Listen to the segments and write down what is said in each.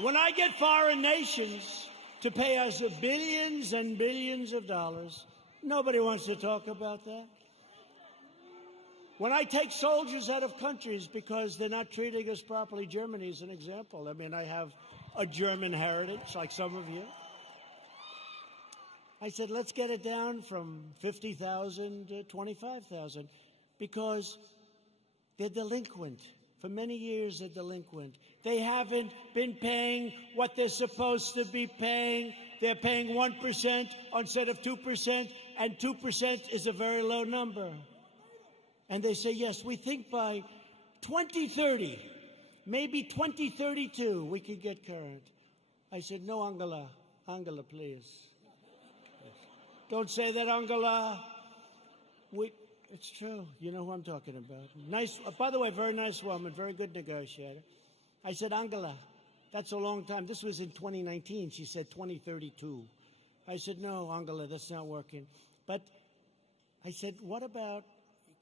When I get foreign nations to pay us billions and billions of dollars, nobody wants to talk about that. When I take soldiers out of countries because they're not treating us properly, Germany is an example. I mean, I have a German heritage, like some of you. I said, let's get it down from 50,000 to 25,000 because they're delinquent. For many years, they're delinquent. They haven't been paying what they're supposed to be paying. They're paying 1% instead of 2%, and 2% is a very low number. And they say, yes, we think by 2030, maybe 2032, we could get current. I said, no, Angela. Angela, please. Yes. Don't say that, Angela. It's true. You know who I'm talking about. Nice, by the way, very nice woman, very good negotiator. I said, Angela, that's a long time. This was in 2019. She said 2032. I said, no, Angela, that's not working. But I said, what about,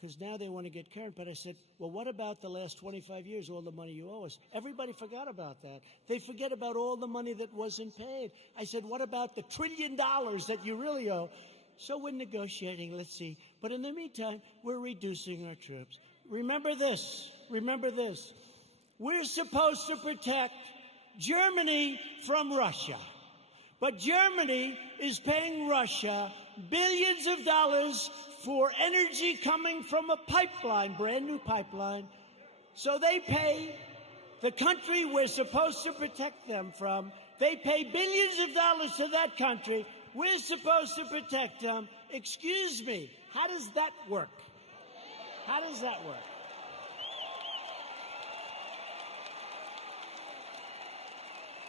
because now they want to get current, but I said, well, what about the last 25 years, all the money you owe us? Everybody forgot about that. They forget about all the money that wasn't paid. I said, what about the $1 trillion that you really owe? So we're negotiating, let's see. But in the meantime, we're reducing our troops. Remember this. Remember this. We're supposed to protect Germany from Russia. But Germany is paying Russia billions of dollars for energy coming from a pipeline, brand new pipeline. So they pay the country we're supposed to protect them from. They pay billions of dollars to that country. We're supposed to protect them. Excuse me, how does that work? How does that work?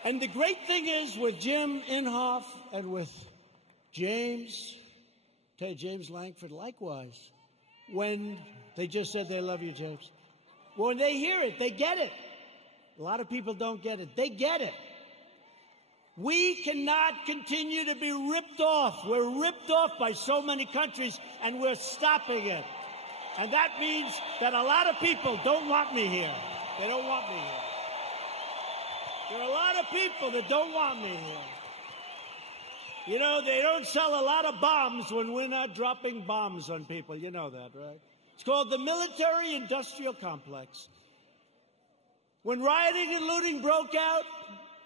And the great thing is with Jim Inhofe and with James Langford, likewise, when they just said they love you, James. When they hear it, they get it. A lot of people don't get it. They get it. We cannot continue to be ripped off. We're ripped off by so many countries, and we're stopping it. And that means that a lot of people don't want me here. They don't want me here. There are a lot of people that don't want me here. You know, they don't sell a lot of bombs when we're not dropping bombs on people. You know that, right? It's called the military-industrial complex. When rioting and looting broke out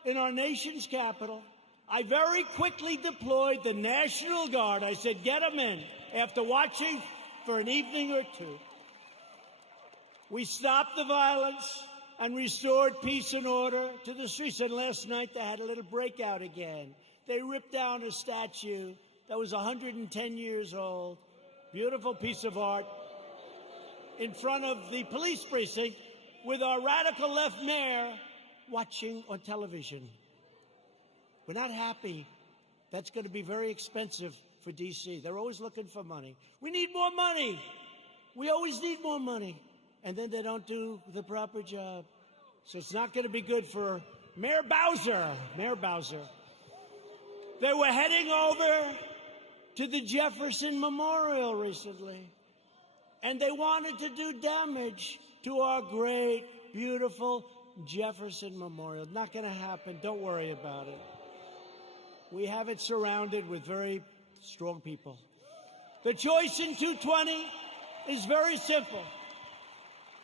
in our nation's capital, I very quickly deployed the National Guard. I said, get them in. After watching for an evening or two, we stopped the violence and restored peace and order to the streets. And last night they had a little breakout again. They ripped down a statue that was 110 years old, beautiful piece of art, in front of the police precinct with our radical left mayor watching on television. We're not happy. That's going to be very expensive for D.C. They're always looking for money. We need more money. We always need more money. And then they don't do the proper job. So it's not going to be good for Mayor Bowser. Mayor Bowser. They were heading over to the Jefferson Memorial recently. And they wanted to do damage to our great, beautiful Jefferson Memorial. Not going to happen. Don't worry about it. We have it surrounded with very strong people. The choice in 220 is very simple.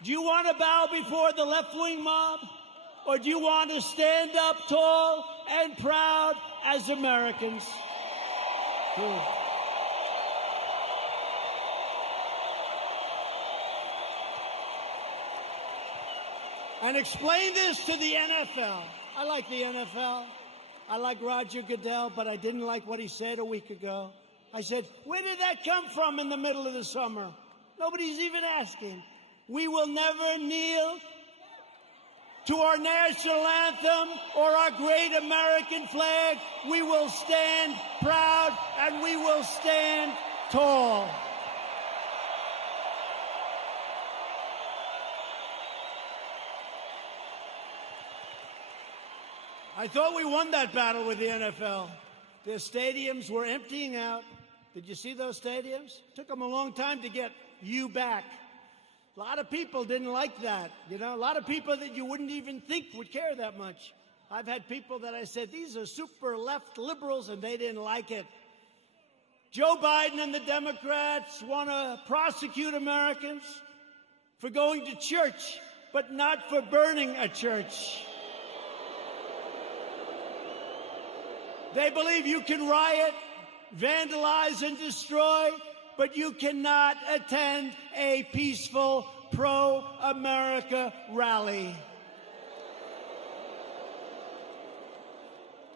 Do you want to bow before the left-wing mob, or do you want to stand up tall and proud as Americans? And explain this to the NFL. I like the NFL. I like Roger Goodell, but I didn't like what he said a week ago. I said, where did that come from in the middle of the summer? Nobody's even asking. We will never kneel to our national anthem or our great American flag. We will stand proud and we will stand tall. I thought we won that battle with the NFL. Their stadiums were emptying out. Did you see those stadiums? It took them a long time to get you back. A lot of people didn't like that. You know, a lot of people that you wouldn't even think would care that much. I've had people that I said, these are super left liberals, and they didn't like it. Joe Biden and the Democrats want to prosecute Americans for going to church, but not for burning a church. They believe you can riot, vandalize, and destroy, but you cannot attend a peaceful pro-America rally.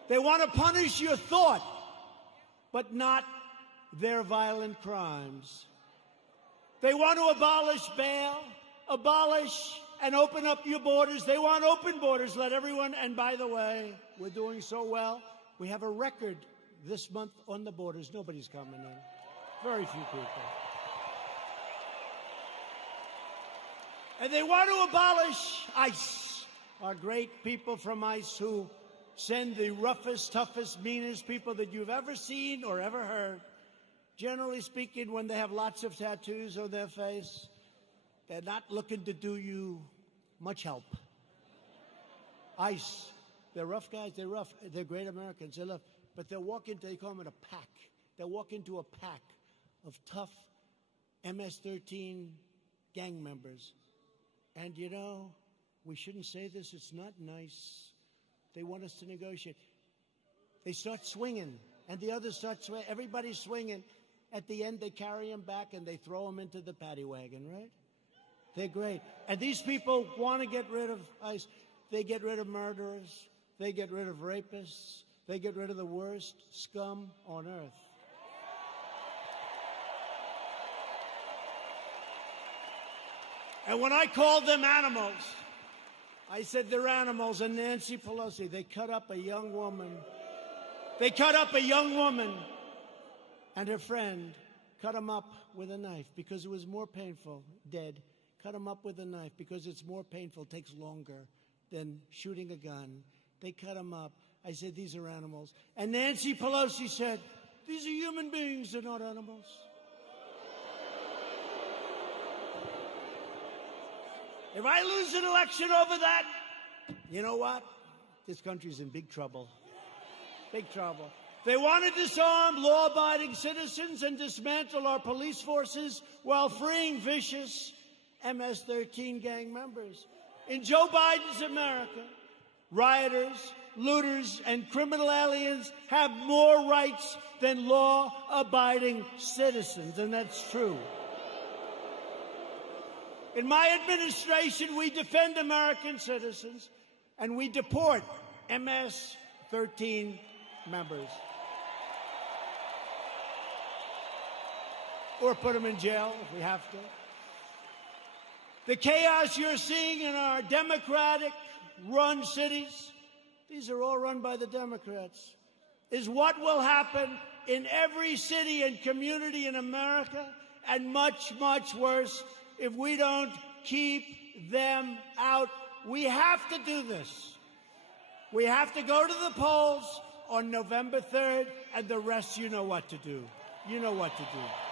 They want to punish your thought, but not their violent crimes. They want to abolish bail, abolish and open up your borders. They want open borders, let everyone, and by the way, we're doing so well. We have a record this month on the borders. Nobody's coming in. Very few people. And they want to abolish ICE, our great people from ICE who send the roughest, toughest, meanest people that you've ever seen or ever heard. Generally speaking, when they have lots of tattoos on their face, they're not looking to do you much help. ICE, they're rough guys, they're rough, they're great Americans, they're rough, but they'll walk into, they call them a pack. They'll walk into a pack of tough MS-13 gang members. And you know, we shouldn't say this, it's not nice. They want us to negotiate. They start swinging, and the others start swinging. Everybody's swinging. At the end, they carry them back, and they throw them into the paddy wagon, right? They're great. And these people want to get rid of ICE. They get rid of murderers. They get rid of rapists. They get rid of the worst scum on earth. And when I called them animals, I said they're animals. And Nancy Pelosi, they cut up a young woman. They cut up a young woman, and her friend cut him up with a knife because it was more painful, dead. Cut him up with a knife because it's more painful, takes longer than shooting a gun. They cut him up. I said, these are animals. And Nancy Pelosi said, these are human beings, they're not animals. If I lose an election over that, you know what? This country's in big trouble. Big trouble. They want to disarm law-abiding citizens and dismantle our police forces while freeing vicious MS-13 gang members. In Joe Biden's America, rioters, looters, and criminal aliens have more rights than law-abiding citizens, and that's true. In my administration, we defend American citizens, and we deport MS-13 members. Or put them in jail if we have to. The chaos you're seeing in our Democratic-run cities, these are all run by the Democrats, is what will happen in every city and community in America, and much, much worse if we don't keep them out. We have to do this. We have to go to the polls on November 3rd, and the rest, you know what to do. You know what to do.